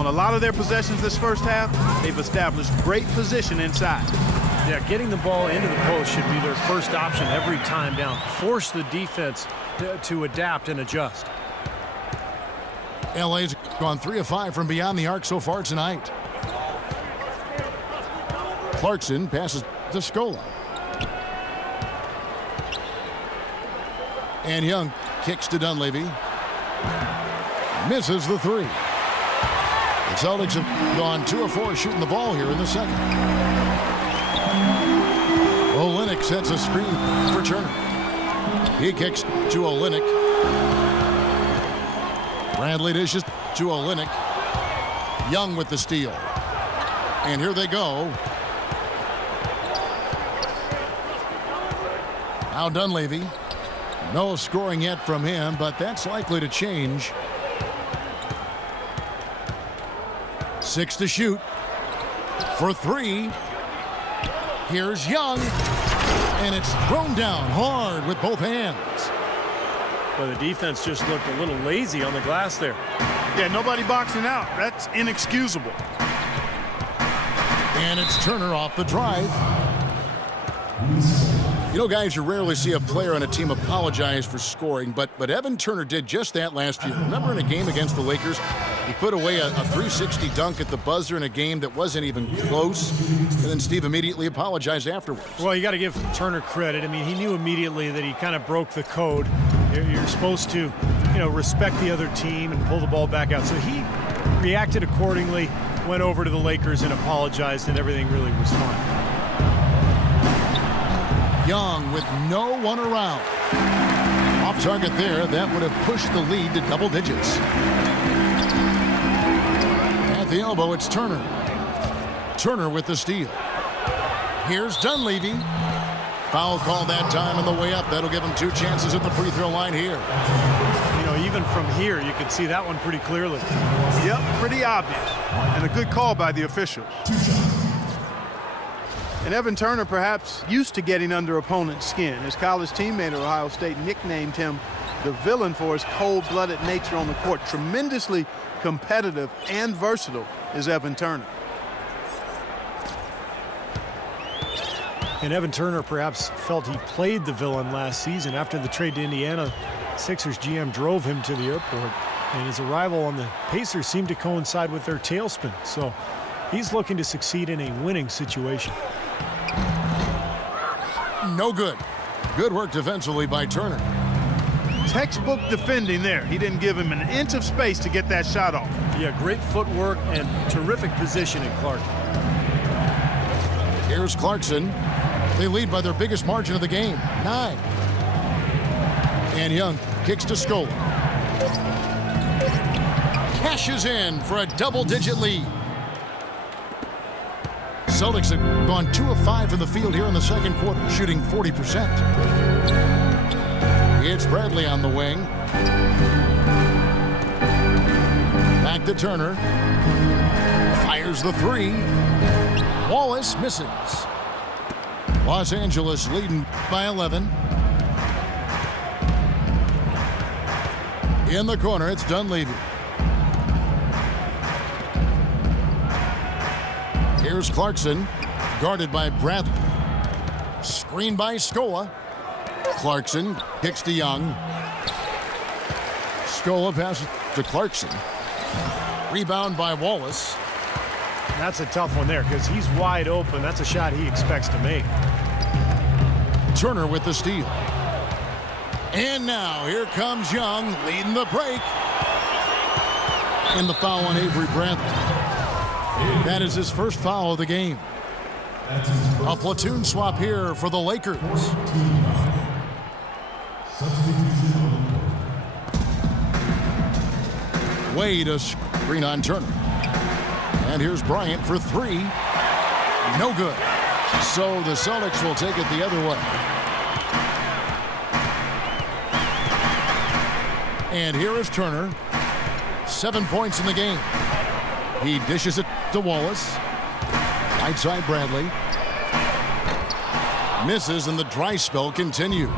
On a lot of their possessions this first half, they've established great position inside. Yeah, getting the ball into the post should be their first option every time down. Force the defense to adapt and adjust. LA's gone 3 of 5 from beyond the arc so far tonight. Clarkson passes to Scola. And Young kicks to Dunleavy. Misses the 3. The Celtics have gone 2 of 4 shooting the ball here in the second. Olynyk sets a screen for Turner. He kicks to Olynyk. Bradley dishes to Olynyk. Young with the steal. And here they go. Now Dunleavy. No scoring yet from him, but that's likely to change. 6 to shoot. For 3. Here's Young. And it's thrown down hard with both hands. Well, the defense just looked a little lazy on the glass there. Yeah, nobody boxing out. That's inexcusable. And it's Turner off the drive. You know, guys, you rarely see a player on a team apologize for scoring, but Evan Turner did just that last year. Remember in a game against the Lakers, he put away a 360 dunk at the buzzer in a game that wasn't even close, and then Steve immediately apologized afterwards. Well, you got to give Turner credit. I mean, he knew immediately that he kind of broke the code. You're supposed to, respect the other team and pull the ball back out. So he reacted accordingly, went over to the Lakers and apologized, and everything really was fine. Young with no one around. Off target there. That would have pushed the lead to double digits. At the elbow, it's Turner. Turner with the steal. Here's Dunleavy. Foul call that time on the way up. That'll give him 2 chances at the free throw line here. Even from here, you can see that one pretty clearly. Yep, pretty obvious. And a good call by the officials. And Evan Turner perhaps used to getting under opponent's skin. His college teammate at Ohio State nicknamed him the villain for his cold-blooded nature on the court. Tremendously competitive and versatile is Evan Turner. And Evan Turner perhaps felt he played the villain last season. After the trade to Indiana, Sixers GM drove him to the airport. And his arrival on the Pacers seemed to coincide with their tailspin. So he's looking to succeed in a winning situation. No good. Good work defensively by Turner. Textbook defending there. He didn't give him an inch of space to get that shot off. Yeah, great footwork and terrific positioning, Clark. Here's Clarkson. They lead by their biggest margin of the game, 9. And Young kicks to Scola. Cashes in for a double-digit lead. Celtics have gone 2 of 5 from the field here in the second quarter, shooting 40%. It's Bradley on the wing. Back to Turner. Fires the 3. Wallace misses. Los Angeles leading by 11. In the corner, it's Dunleavy. Here's Clarkson, guarded by Bradley. Screen by Scola. Clarkson kicks to Young. Scola passes to Clarkson. Rebound by Wallace. That's a tough one there because he's wide open. That's a shot he expects to make. Turner with the steal. And now here comes Young leading the break. And the foul on Avery Bradley. That is his first foul of the game. A platoon swap here for the Lakers. Wade a screen on Turner. And here's Bryant for 3. No good. So the Celtics will take it the other way. And here is Turner. 7 points in the game. He dishes it to Wallace. Right side Bradley. Misses and the dry spell continues.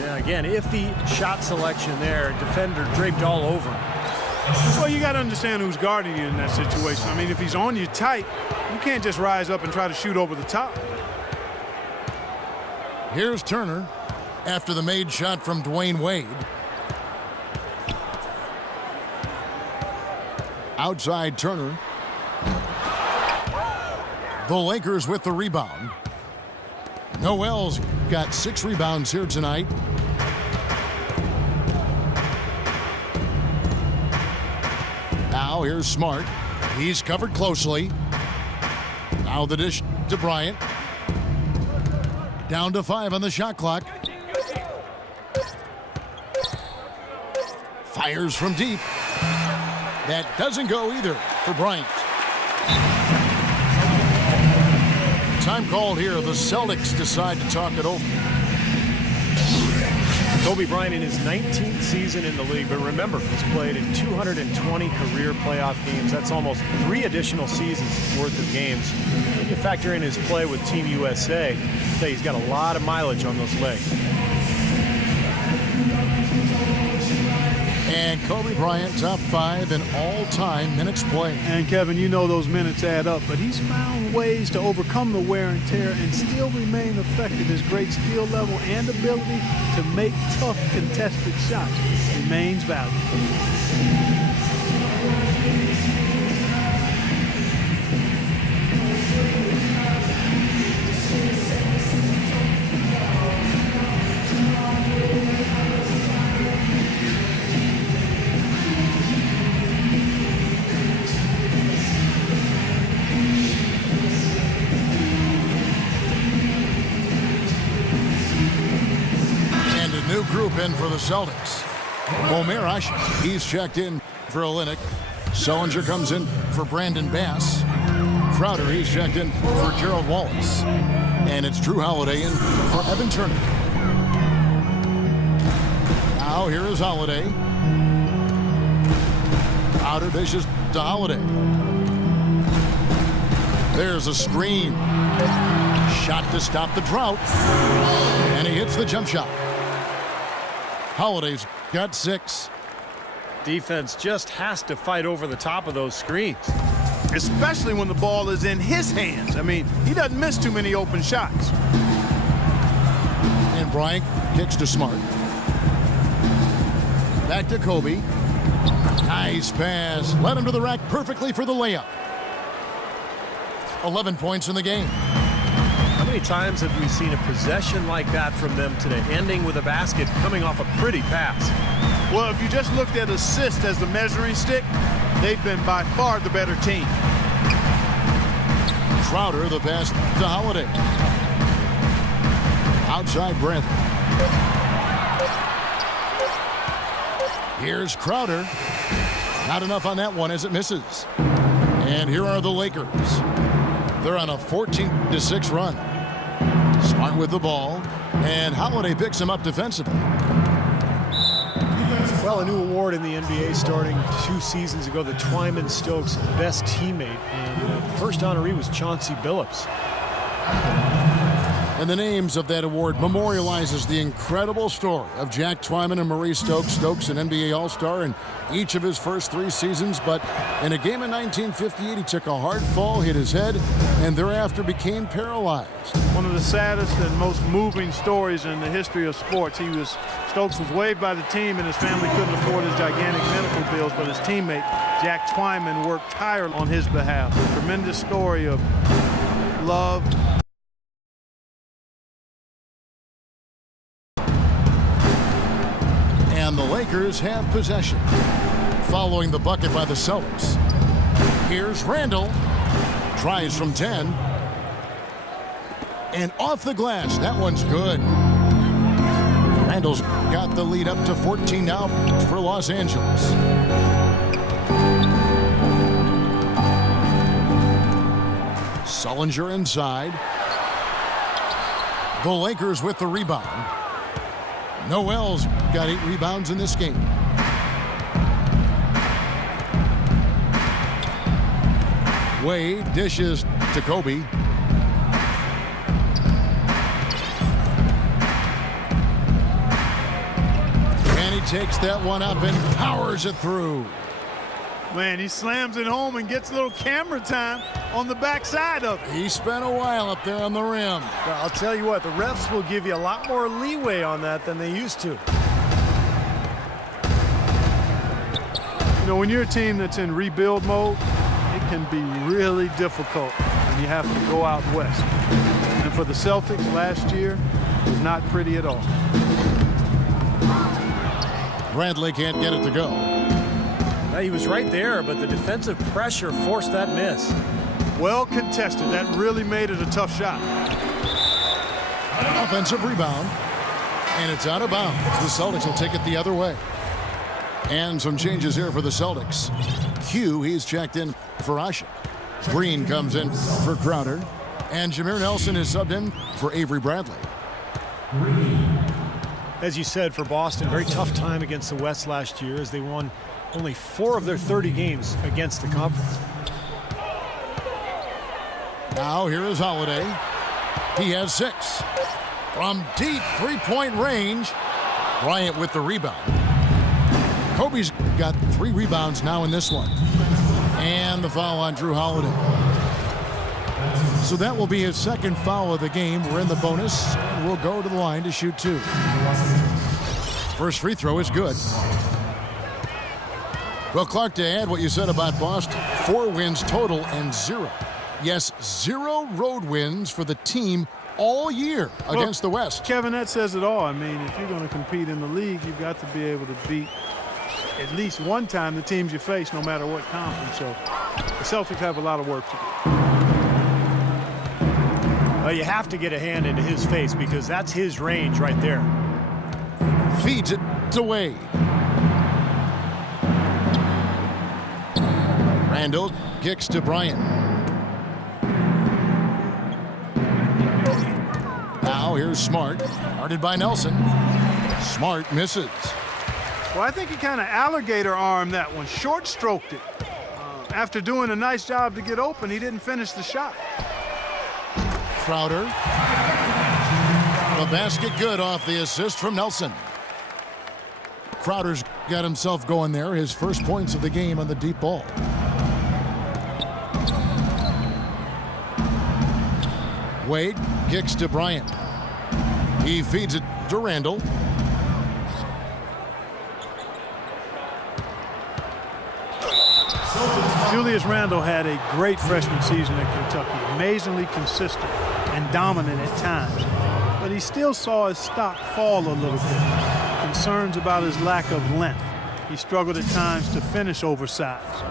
Yeah, again, iffy shot selection there. Defender draped all over him. Well, you got to understand who's guarding you in that situation. I mean, if he's on you tight, you can't just rise up and try to shoot over the top. Here's Turner after the made shot from Dwayne Wade. Outside Turner. The Lakers with the rebound. Noel's got 6 rebounds here tonight. Now here's Smart. He's covered closely. Now the dish to Bryant. Down to 5 on the shot clock. Fires from deep. That doesn't go either for Bryant. Time called here. The Celtics decide to talk it over. Kobe Bryant in his 19th season in the league, but remember, he's played in 220 career playoff games. That's almost 3 additional seasons worth of games. When you factor in his play with Team USA, I'd say he's got a lot of mileage on those legs. And Kobe Bryant, top 5 in all-time minutes played. And Kevin, you know those minutes add up, but he's found ways to overcome the wear and tear and still remain effective. His great skill level and ability to make tough contested shots remains valuable. Group in for the Celtics. Omer Asher, he's checked in for Olynyk. Sullinger comes in for Brandon Bass. Crowder, he's checked in for Gerald Wallace. And it's Drew Holiday in for Evan Turner. Now here is Holiday. Outer dishes to Holiday. There's a screen. Shot to stop the drought. And he hits the jump shot. Holiday's got 6. Defense just has to fight over the top of those screens. Especially when the ball is in his hands. I mean, he doesn't miss too many open shots. And Bryant kicks to Smart. Back to Kobe. Nice pass. Led him to the rack perfectly for the layup. 11 points in the game. How many times have we seen a possession like that from them today, ending with a basket coming off a pretty pass? Well, if you just looked at assists as the measuring stick, they've been by far the better team. Crowder, the pass to Holiday. Outside Brent. Here's Crowder. Not enough on that one as it misses. And here are the Lakers. They're on a 14-6 run. Smart with the ball, and Holiday picks him up defensively. Well, a new award in the NBA starting 2 seasons ago, the Twyman Stokes Best Teammate, and the first honoree was Chauncey Billups. And the names of that award memorializes the incredible story of Jack Twyman and Maurice Stokes. Stokes, an NBA All-Star in each of his first 3 seasons, but in a game in 1958, he took a hard fall, hit his head, and thereafter became paralyzed. One of the saddest and most moving stories in the history of sports. Stokes was waived by the team, and his family couldn't afford his gigantic medical bills, but his teammate, Jack Twyman, worked tirelessly on his behalf. A tremendous story of love. And the Lakers have possession. Following the bucket by the Celtics. Here's Randall. Tries from 10. And off the glass. That one's good. Randall's got the lead up to 14 now for Los Angeles. Sullinger inside. The Lakers with the rebound. Noel's got 8 rebounds in this game. Wade dishes to Kobe. And he takes that one up and powers it through. Man, he slams it home and gets a little camera time on the backside of it. He spent a while up there on the rim. Well, I'll tell you what, the refs will give you a lot more leeway on that than they used to. You know, when you're a team that's in rebuild mode, it can be really difficult when you have to go out west. And for the Celtics last year, it was not pretty at all. Bradley can't get it to go. Now, he was right there, but the defensive pressure forced that miss. Well contested. That really made it a tough shot. Offensive rebound. And it's out of bounds. The Celtics will take it the other way. And some changes here for the Celtics. Q, he's checked in for Asik. Green comes in for Crowder. And Jameer Nelson is subbed in for Avery Bradley. As you said, for Boston, very tough time against the West last year as they won only 4 of their 30 games against the conference. Now here is Holiday. He has 6. From deep three-point range, Bryant with the rebound. Kobe's got 3 rebounds now in this one. And the foul on Drew Holiday. So that will be his second foul of the game. We're in the bonus, and we'll go to the line to shoot 2. First free throw is good. Well, Clark, to add what you said about Boston, 4 wins total and 0. Yes, 0 road wins for the team all year against the West. Kevin, that says it all. I mean, if you're going to compete in the league, you've got to be able to beat at least one time the teams you face, no matter what conference. So the Celtics have a lot of work to do. Well, you have to get a hand into his face because that's his range right there. Feeds it to Wade. Randall kicks to Bryant. Now here's Smart. Guarded by Nelson. Smart misses. Well, I think he kind of alligator armed that one, short stroked it. After doing a nice job to get open, he didn't finish the shot. Crowder. The basket good off the assist from Nelson. Crowder's got himself going there. His first points of the game on the deep ball. Wade kicks to Bryant. He feeds it to Randall. Julius Randle had a great freshman season at Kentucky, amazingly consistent and dominant at times. But he still saw his stock fall a little bit. Concerns about his lack of length. He struggled at times to finish oversized.